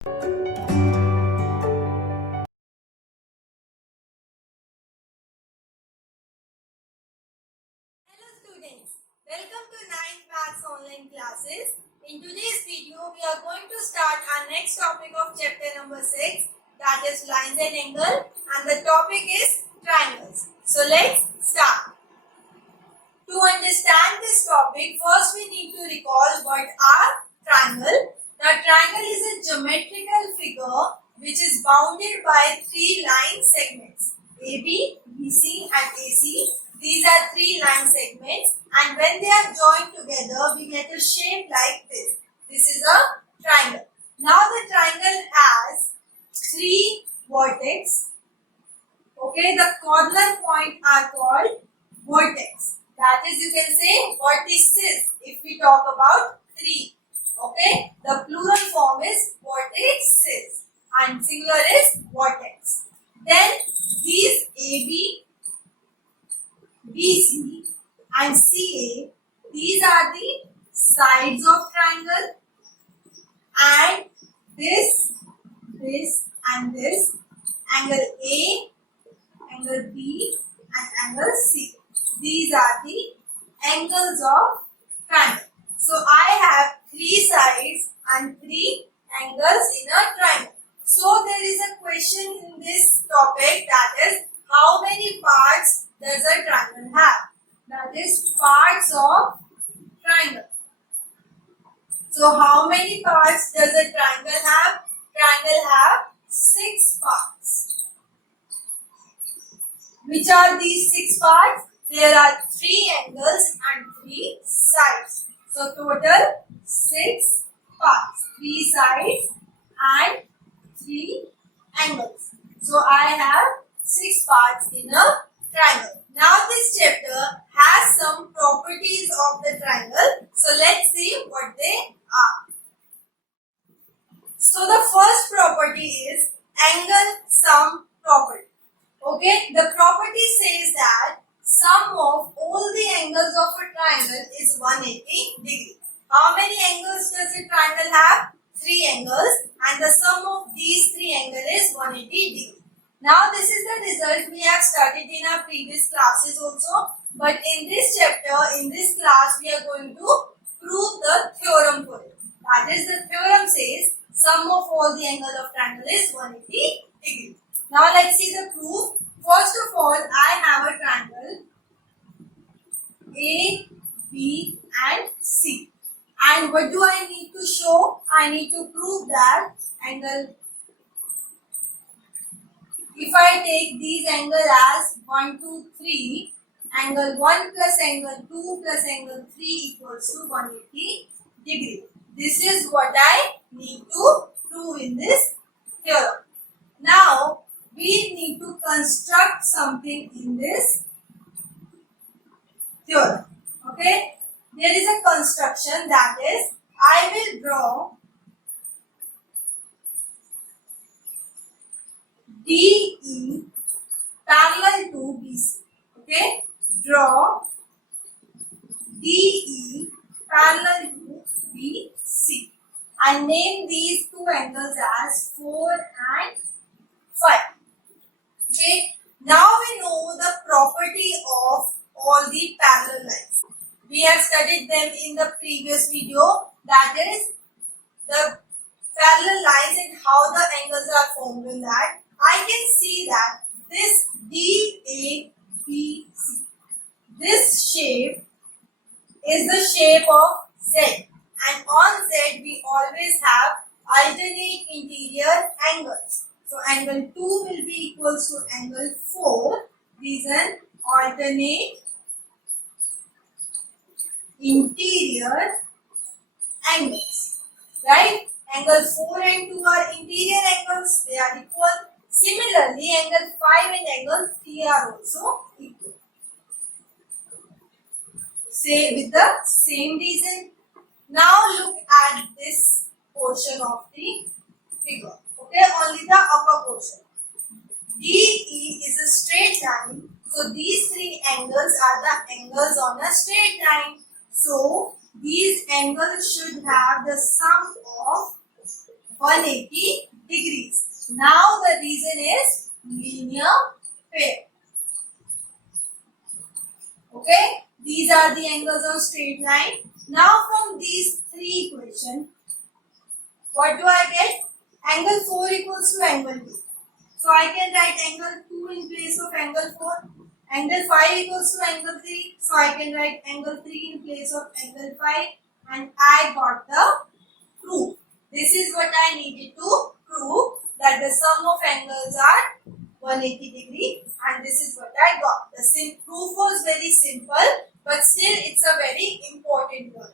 Hello students, welcome to 9th Maths online classes. In today's video, we are going to start our next topic of chapter number 6, that is lines and angle, and the topic is triangles. So let's start. To understand this topic, first we need to recall what are triangle. The triangle is a geometrical figure which is bounded by three line segments, AB, BC and AC. These are three line segments, and when they are joined together, we get a shape like this. This is a triangle. Now the triangle has three vertices. Okay, the corner points are called vertex. That is, you can say vertices if we talk about three. Okay, the plural form is vertices and singular is vertex. Then these AB, BC and CA, these are the sides of triangle, and this and this, angle A, angle B and angle C. These are the angles of triangle. So I have three sides and three angles in a triangle. So there is a question in this topic, that is, how many parts does a triangle have? That is parts of triangle. So how many parts does a triangle have? Triangle have 6 parts. Which are these 6 parts? There are 3 angles and 3 sides. So total 6 parts, 3 sides and 3 angles. So I have 6 parts in a triangle. Now this chapter has some properties of the triangle. So let's see what they are. So the first property is angle sum property. Okay, the property says that sum of all the angles of a triangle is 180 degree. How many angles does a triangle have? 3 angles, and the sum of these 3 angles is 180 degree. Now this is the result we have studied in our previous classes also, but in this chapter, in this class, we are going to prove the theorem for it. That is, the theorem says sum of all the angles of triangle is 180 degree. Now let's see the proof. First of all, I have a triangle A, B and C. And what do I need to show? I need to prove that angle. If I take these angles as 1, 2, 3, angle 1 plus angle 2 plus angle 3 equals to 180 degree. This is what I need to prove in this theorem. Now, we need to construct something in this theorem. Okay, there is a construction, that is, I will draw DE parallel to BC. Okay, draw DE parallel to BC and name these two angles as 4 and 5. Okay, now we know the property of all the parallel lines. We have studied them in the previous video, that is the parallel lines and how the angles are formed in that. I can see that this DABC, this shape is the shape of Z, and on Z we always have alternate interior angles. So angle 2 will be equals to angle 4. Reason, alternate interior angles. Right? Angle 4 and 2 are interior angles. They are equal. Similarly, angle 5 and angle 3 are also equal. Say with the same reason. Now look at this portion of the figure. Okay, only the upper portion. DE is a straight line. So these 3 angles are the angles on a straight line. So these angles should have the sum of 180 degrees. Now the reason is linear pair. Okay, these are the angles of straight line. Now from these three equations, what do I get? Angle 4 equals to angle 2. So I can write angle 2 in place of angle 4. Angle 5 equals to angle 3. So I can write angle 3 in place of angle 5. And I got the proof. This is what I needed to prove, that the sum of angles are 180 degree, and this is what I got. The proof was very simple, but still it's a very important one.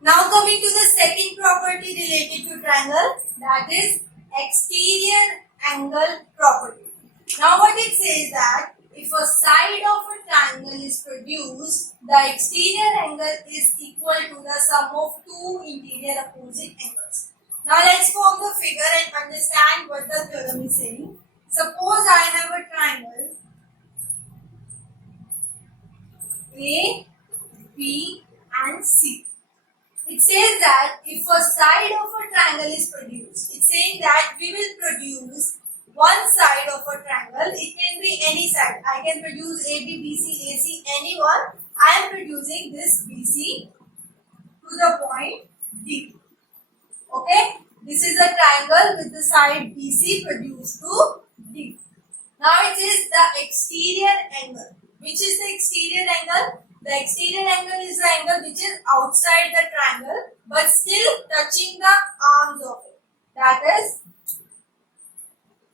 Now coming to the second property related to triangle, that is exterior angle property. Now what it says that if a side of a triangle is produced, the exterior angle is equal to the sum of two interior opposite angles. Now let's form the figure and understand what the theorem is saying. Suppose I have a triangle A, B and C. It says that if a side of a triangle is produced, it's saying that we will produce one side of a triangle. It can be any side. I can produce AB, BC, AC, any one. I am producing this BC to the point D. Okay, this is a triangle with the side BC produced to D. Now it says the exterior angle. Which is the exterior angle? The exterior angle is the angle which is outside the triangle but still touching the arms of it. That is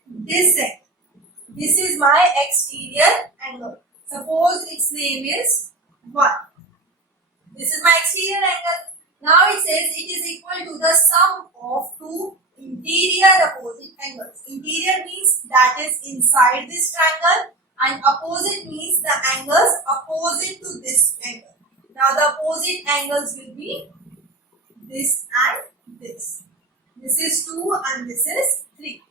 this angle. This is my exterior angle. Suppose its name is 1. This is my exterior angle. Now it says it is equal to the sum of two interior opposite angles. Interior means that is inside this triangle, and opposite means the angles opposite to this angle. Now the opposite angles will be this and this. This is 2 and this is 3.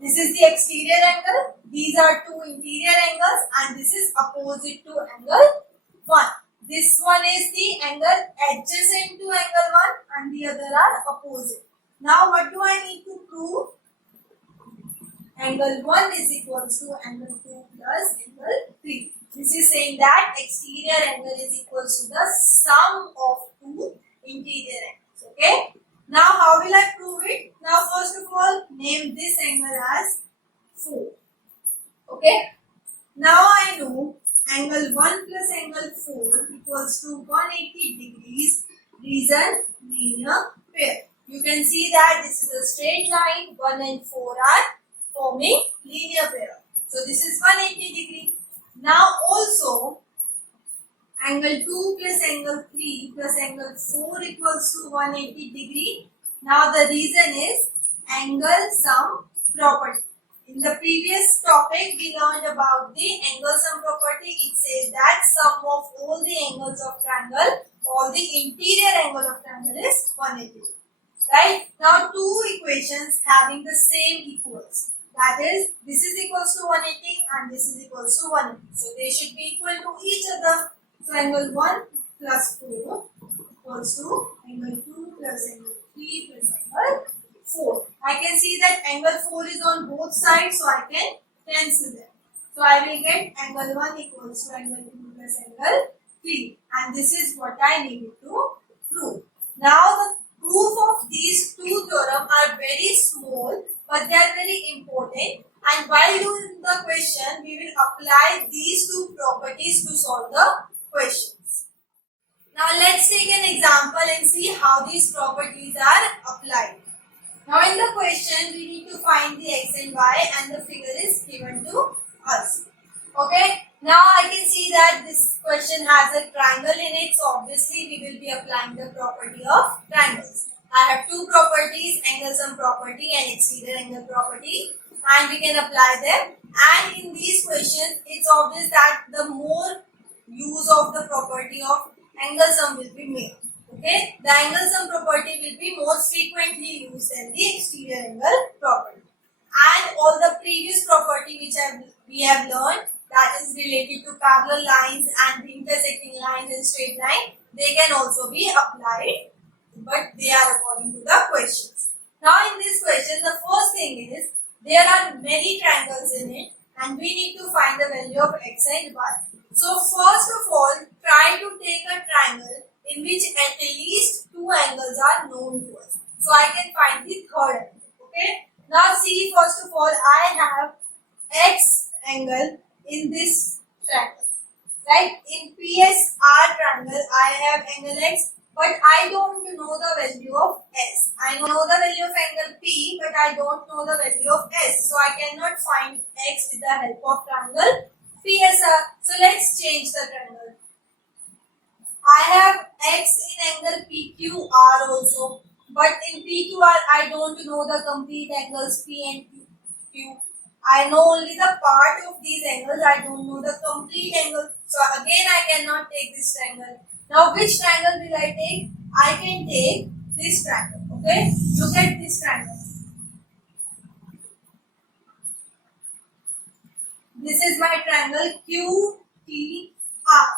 This is the exterior angle. These are two interior angles and this is opposite to angle 1. This one is the angle adjacent to angle 1 and the other are opposite. Now what do I need to prove? Angle 1 is equals to angle 2 plus angle 3. This is saying that exterior angle is equals to the sum of two interior angles. Okay. Now how will I prove it? Now first of all, name this angle as 4. Okay. Now I know angle 1 plus angle 4 equals to 180 degrees. Reason linear pair. You can see that this is a straight line. 1 and 4 are forming linear pair. So this is 180 degree. Now also angle 2 plus angle 3 plus angle 4 equals to 180 degree. Now the reason is angle sum property. In the previous topic we learned about the angle sum property. It says that sum of all the angles of triangle, all the interior angle of triangle is 180 degree. Right? Now two equations having the same equals. That is, this is equals to 180 and this is equals to 180. So they should be equal to each other. So angle 1 plus 4 equals to angle 2 plus angle 3 plus angle 4. I can see that angle 4 is on both sides, so I can cancel them. So I will get angle 1 equals to angle 2 plus angle 3. And this is what I needed to prove. Now the proof of these two theorems are very small, but they are very important. And while doing the question, we will apply these two properties to solve the questions. Now let's take an example and see how these properties are applied. Now in the question, we need to find the x and y and the figure is given to us. Okay. Now I can see that this question has a triangle in it. So obviously we will be applying the property of triangles. I have two properties, angle sum property and exterior angle property, and we can apply them. And in these questions, it's obvious that the more use of the property of angle sum will be made. Okay, the angle sum property will be more frequently used than the exterior angle property. And all the previous property which we have learned, that is related to parallel lines and intersecting lines and straight line, they can also be applied but they are according to the questions. Now in this question, the first thing is there are many triangles in it and we need to find the value of x and y. So first of all, try to take a triangle in which at least two angles are known to us. So I can find the third angle. Okay. Now see, first of all, I have x angle in this triangle. Right? In PSR triangle, I have angle x, but I don't know the value of s. I know the value of angle P, but I don't know the value of s. So I cannot find x with the help of triangle PSR. So let's change the triangle. I have x in angle PQR also, but in PQR I don't know the complete angles P and Q. I know only the part of these angles, I don't know the complete angle. So again I cannot take this triangle. Now which triangle will I take? I can take this triangle. Okay, look at this triangle. This is my triangle QTR.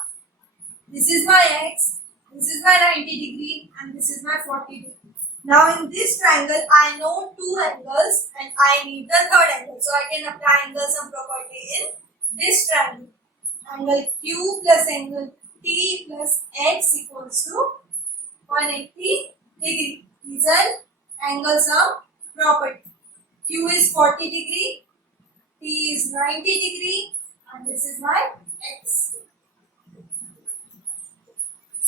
This is my x, this is my 90 degree and this is my 40 degree. Now in this triangle, I know two angles and I need the third angle. So I can apply angle sum property in this triangle. Angle Q plus angle T plus x equals to 180 degree. These are angle sum property. Q is 40 degree, T is 90 degree and this is my x.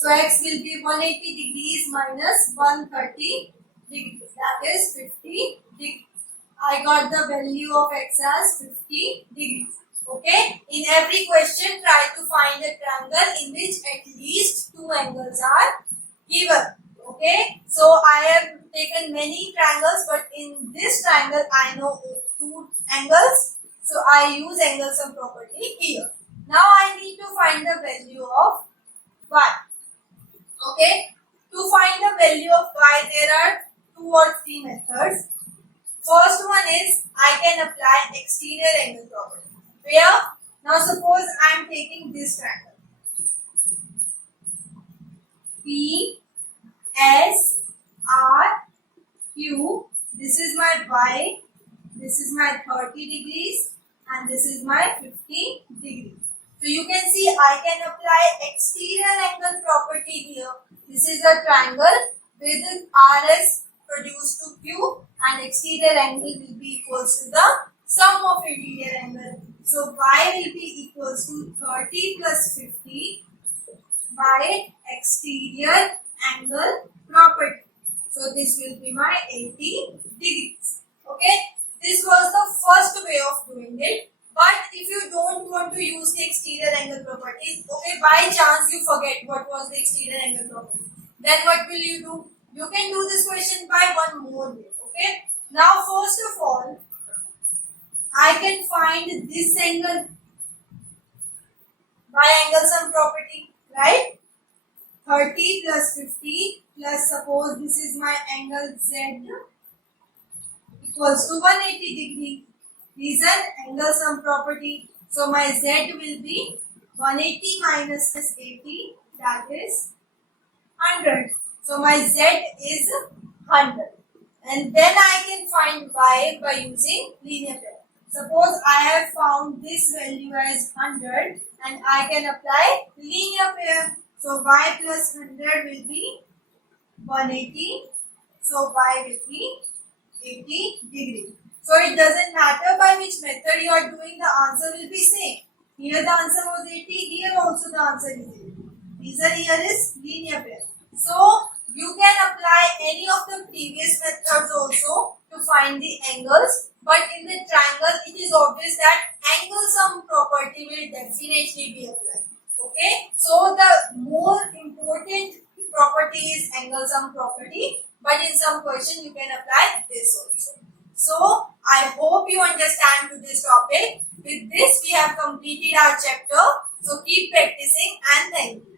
So x will be 180 degrees minus 130 degrees, that is 50 degrees. I got the value of x as 50 degrees. Okay. In every question, try to find a triangle in which at least two angles are given. Okay. So I have taken many triangles, but in this triangle, I know two angles. So I use angle sum property here. Now I need to find the value of y. Okay, to find the value of y, there are two or three methods. First one is I can apply exterior angle property. Where? Now suppose I am taking this triangle. P, S, R, Q. This is my y, this is my 30 degrees and this is my 50 degrees. So you can see I can apply exterior angle property here. This is a triangle with RS produced to Q and exterior angle will be equals to the sum of interior angle. So y will be equals to 30 plus 50 by exterior angle property. So this will be my 80 degrees. Okay. This was the first way of doing it. But if you don't want to use the exterior angle properties, okay, by chance you forget what was the exterior angle property, then what will you do? You can do this question by one more way, okay. Now first of all, I can find this angle by angle sum property, right? 30 plus 50 plus suppose this is my angle Z equals to 180 degree. These are angle sum property. So my Z will be 180 minus 80, that is 100. So my Z is 100. And then I can find Y by using linear pair. Suppose I have found this value as 100 and I can apply linear pair. So Y plus 100 will be 180. So Y will be 80 degree. So it doesn't matter by which method you are doing, the answer will be same. Here the answer was 80, here also the answer is 80. Reason here is linear pair. So you can apply any of the previous methods also to find the angles, but in the triangle it is obvious that angle sum property will definitely be applied. Okay, so the more important property is angle sum property, but in some question you can apply this also. So I hope you understand to this topic. With this we have completed our chapter. So keep practicing and thank you.